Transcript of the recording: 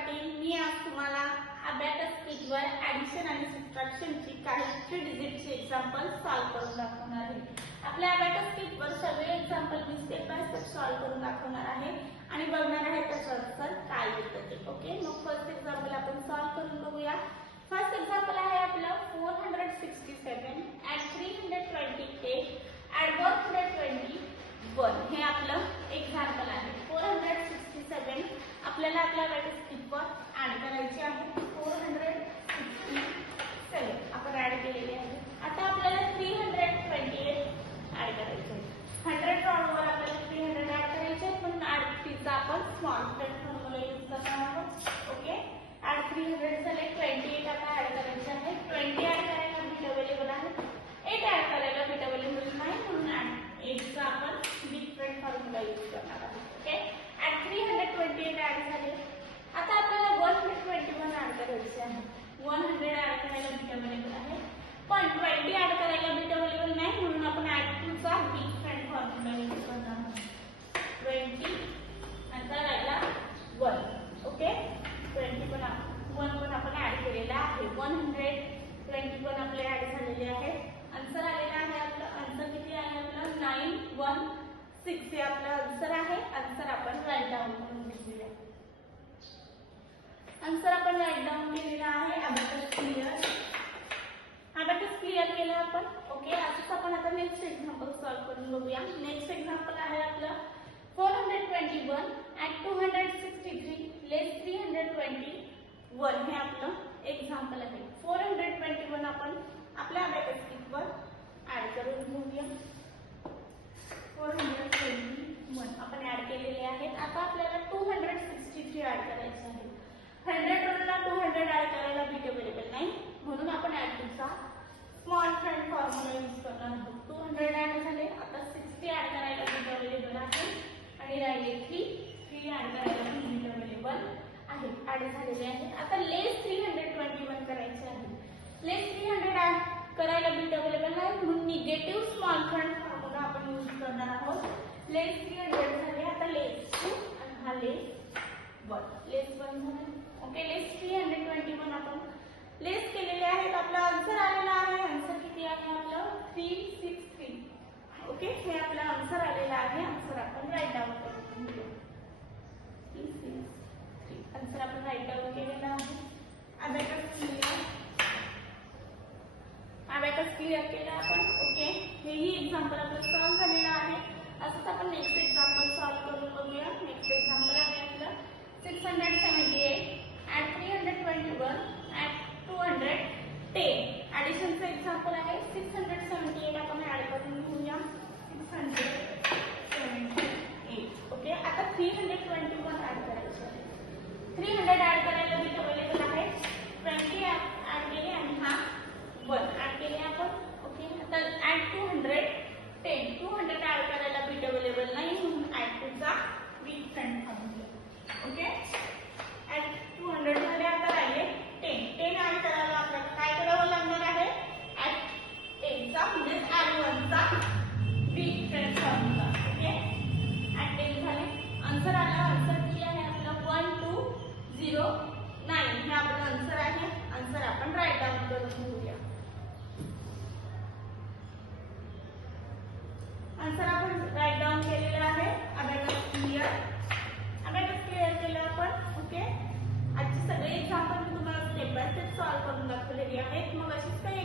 पाटील। मी आज तुम्हाला abacus किटवर addition आणि सबट्रॅक्शनची काही 3 डिजिटचे एक्झाम्पल सॉल्व्ह करून दाखवणार आहे। आपल्या अबॅकस किटवर सगळे example me step by step solve करून दाखवणार आहे आणि बघणार आहे त्याच्यावर काय येतं ते। ओके, मग फर्स्ट एक्झाम्पल आपण सॉल्व्ह करून बघूया। फर्स्ट एक्झाम्पल आहे आपलं 467 ॲट 328 ॲट 121 हे आपलं एक्झाम्पल आहे। 467 आपल्याला आपल्या अबॅकस किटवर ऍड करायचे आहे। 467 आपण ऍड केलेले आहे। आता आपल्याला 328 ऍड करायचे आहे। 100 रॉडवर आपल्याला 300 ऍड करायचे आहेत, म्हणून ऍड चा आपण स्मॉल फ्रॅक्शन फॉर्म्युला यूज करणार आहोत। ओके, ऍड 300 झाले, 28 आता ऍड करायचे आहे। 20 ऍड करायला बिट अवेलेबल आहे, 8 ऍड करायला बिट अवेलेबल नाही, म्हणून ऍड 8 चा आपण डिफरंट फॉर्म्युला यूज करणार आहोत। ओके, ऍड 328 ऍड झाले। आता आपल्याला 121 ऍड करायचे आहे। 100 ऍड करायला बिट अवेलेबल आहे, पण 20 ऍड करायला बिट अवेलेबल नाही, म्हणून आपण ऍड 2 चा डिफरंट फॉर्म्युला यूज करणार आहोत। 20 नंतर राहिला 1। ओके, 1 पण आपण ऍड केलेला आहे। 120 पण आपले ऍड झालेले आहे। आन्सर आलेला आहे आपला। आन्सर किती आहे आपला 916 हे आपला आन्सर आहे। आन्सर आपण राईट डाउन करून घेतलेला आहे। आन्सर आपण राईट डाउन केलेला आहे। अबॅकस क्लियर केलं आपण। ओके, असंच आपण आता नेक्स्ट एक्झाम्पल सॉल्व्ह करून बघूया। नेक्स्ट एक्झाम्पल आहे आपलं 421 ॲट 263 लेस 321 हे आपलं एक्झाम्पल आहे। 421 आपण आपल्या अबॅकस किटवर ऍड करून घेऊया। 421 आपण ऍड केलेले आहेत। आता आपल्याला 263 ऍड करायचे आहे। 100 ला 200 ऍड करायला बिट अवेलेबल नाही, म्हणून आपण ऍड 2 चा स्मॉल फ्रॅक्शन फॉर्म्युला यूज करणार आहोत। 200 ऍड झाले, आता 60 ऍड करायला बिट अवेलेबल आहे आणि राहिले 3 ऍड करायला बिट अवेलेबल आहे, ऍड झालेले आहेत। आता लेस 321 करायचे आहे। लेस 300 ऍड करायला बिट अवेलेबल नाही, म्हणून निगेटिव्ह स्मॉल फ्रॅक्शन फॉर्म्युला आपण यूज करणार आहोत। लेस 300 झाले, आता लेस 2 आणि हा लेस 1 झाले। ओके, लेस 321 आपण लेस केलेले आहेत। आपला आन्सर आलेला आहे। आन्सर किती आहे आपलं 363। ओके, हे आपला आन्सर आलेला आहे। आन्सर आपण राईट डाउन करून घेऊ। 363 आन्सर आपण राईट डाउन केलेला आहे। अबॅकस क्लियर केलं आपण। ओके, हेही एक्झाम्पल आपलं सॉल्व्ह झालेलं आहे। असंच आपण नेक्स्ट एक्झाम्पल सॉल्व्ह करून बघूया। नेक्स्ट एक्झाम्पल आहे आपलं 678 ॲट 321 ॲट 210 ॲडिशनचं एक्झाम्पल आहे। 678 आपण ऍड करून घेऊया। 678। ओके, आता 321 ऍड करायचे आहे। 300 ऍड करायला बिट अवेलेबल आहे। 20 ऍड केले आणि हा 1 ऍड केले आपण। ओके, आता ऍड 210 200 ऍड करायला बिट अवेलेबल नाही, म्हणून ऍड 2 चा डिफरंट फॉर्म्युला। ओके, ऍड 200 झाले, आता राहिले 10 ऍड करायला आपल्याला काय करावं लागणार आहे, ऍड 10 चा म्हणजे ऍड 1 चा डिफरंट फॉर्म्युला। ओके, ऍड 10 झाले, आन्सर आला। आन्सर किती आहे आपला 1209 हे आपलं आन्सर आहे। आन्सर आपण राईट डाउन करून घेऊया। आन्सर आपण राईट डाउन केलेलं आहे। अबॅकस क्लियर केलं आपण। ओके, आजचे सगळे एक्झाम्पल मी तुम्हाला स्टेप बाय स्टेप सॉल्व्ह करून दाखवलेली आहेत। मग अशीच काही